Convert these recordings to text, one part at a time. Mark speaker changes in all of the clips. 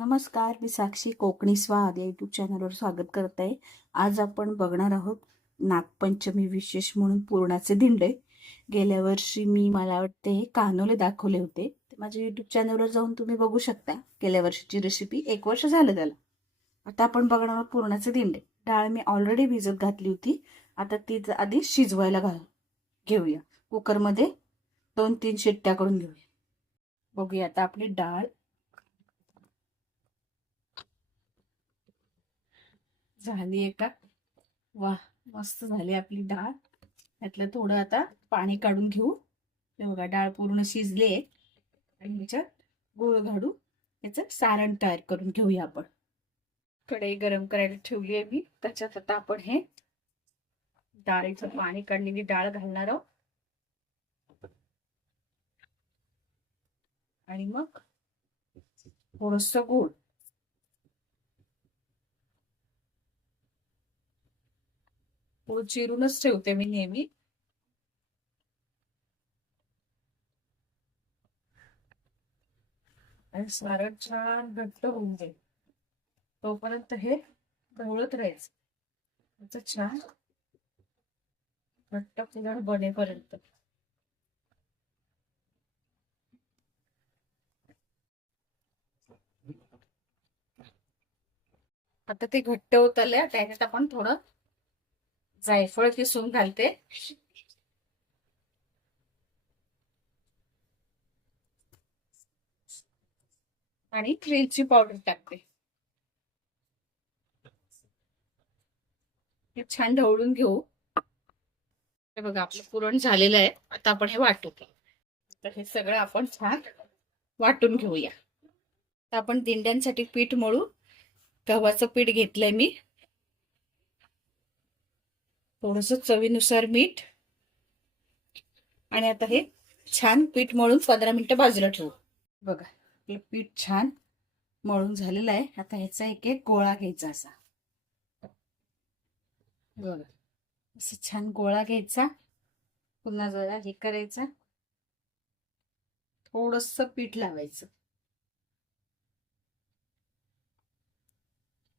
Speaker 1: नमस्कार मी साक्षी कोकणी स्वाद या यूट्यूब चॅनलवर स्वागत करत आहे आज आपण बघणार आहोत नागपंचमी विशेष म्हणून पूर्णाचे दिंडे. गेल्या वर्षी मी मला वाटते हे कानोले दाखवले होते. ते माझ्या यूट्यूब चॅनलवर जाऊन तुम्ही बघू शकता. गेल्या वर्षीची रेसिपी एक वर्ष झालं त्याला. आता आपण बघणार आहोत पूर्णाचे दिंडे. डाळ मी ऑलरेडी भिजत घातली होती. आता ती आधी शिजवायला घाल घेऊया. कुकरमध्ये दोन तीन शिट्ट्या करून घेऊया. बघूया आता आपली डाळ झाली आहे का? वा मस्त झाली आपली डाळ. त्यातलं थोडं आता पाणी काढून घेऊ. हे बघा डाळ पूर्ण शिजली आहे. आणि ह्याच्यात गुळ घाडू याचं सारण तयार करून घेऊया आपण. कढई गरम करायला ठेवली आहे मी. त्याच्यात आता आपण हे डाळीचं पाणी काढलेली डाळ घालणार आहोत. आणि मग थोडस गुळ. गुळ चिरूनच ठेवते मी नेहमी. आणि सारण छान घट्ट होऊन जाईल. तोपर्यंत हे ढवळत राहायचं. छान घट्ट पुरण बनेपर्यंत. आता ते घट्ट होत आले त्याच्यात आपण थोडं जायफळ किसून घालते. आणि क्रीमची पावडर टाकते. हे छान ढवळून घेऊ. हे बघा आपलं पुरण झालेलं आहे. आता आपण हे वाटू तर हे सगळं आपण छान वाटून घेऊया. आता आपण दिंड्यांसाठी पीठ मळू. गव्हाचं पीठ घेतलंय मी. थोडस चवीनुसार मीठ. आणि आता हे छान पीठ मळून पंधरा मिनिटं बाजूला ठेवू. बघा आपलं पीठ छान मळून झालेलं आहे. आता ह्याचा एक एक गोळा घ्यायचा असा. बघा असं छान गोळा घ्यायचा. पुन्हा जरा हे करायचा. थोडस पीठ लावायचं.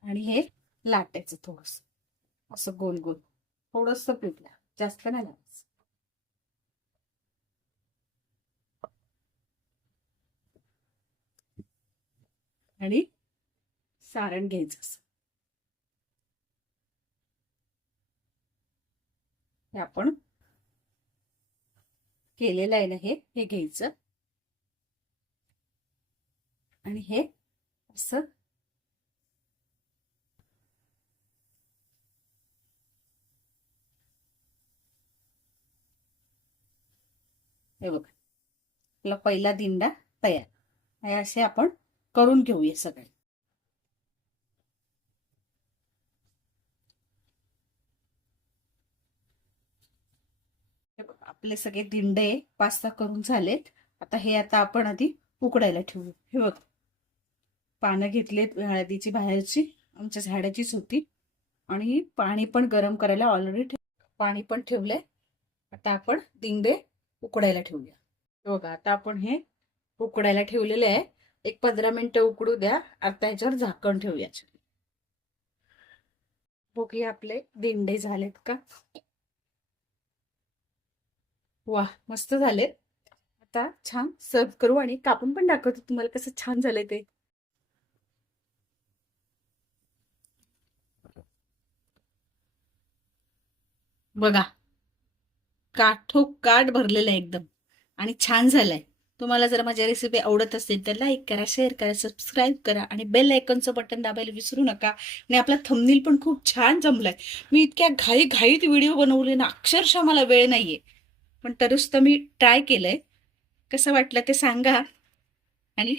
Speaker 1: आणि हे लाटायचं थोडस. असं गोल गोल. थोडस पीठ जास्त नाही लावायचं. आणि सारण घ्यायचं असं. हे आपण केलेलं आहे ना हे हे घ्यायचं. आणि हे असं हे बघा. आपला पहिला दिंडा तयार. हे असे आपण करून घेऊया सगळे. आपले सगळे दिंडे पास्ता करून झालेत. आता हे आता आपण आधी उकडायला ठेवू हे बघ. पानं घेतलेत हळदीची बाहेरची आमच्या झाडाचीच होती. आणि पाणी पण गरम करायला ऑलरेडी पाणी पण ठेवलंय. आता आपण दिंडे उकडायला ठेवूया. बघा आता आपण हे उकडायला ठेवलेले आहे. एक पंधरा मिनिटं उकडू द्या. आता याच्यावर झाकण ठेवूया. बघूया आपले दिंडे झालेत का? वा मस्त झालेत. आता छान सर्व करू आणि कापून पण दाखवतो तुम्हाला कसं छान झालंय ते. बघा काठो काठ भरलेलं आहे एकदम. आणि छान झालंय. तुम्हाला जर माझ्या रेसिपी आवडत असेल तर लाईक करा शेअर करा सबस्क्राईब करा आणि बेल आयकॉनचं बटन दाबायला विसरू नका. आणि आपला थंबनील पण खूप छान जमलाय. मी इतक्या घाई घाईत व्हिडिओ बनवले ना अक्षरशः मला वेळ नाहीये. पण तरुस्त तर मी ट्राय केलंय. कसं वाटलं ते सांगा. आणि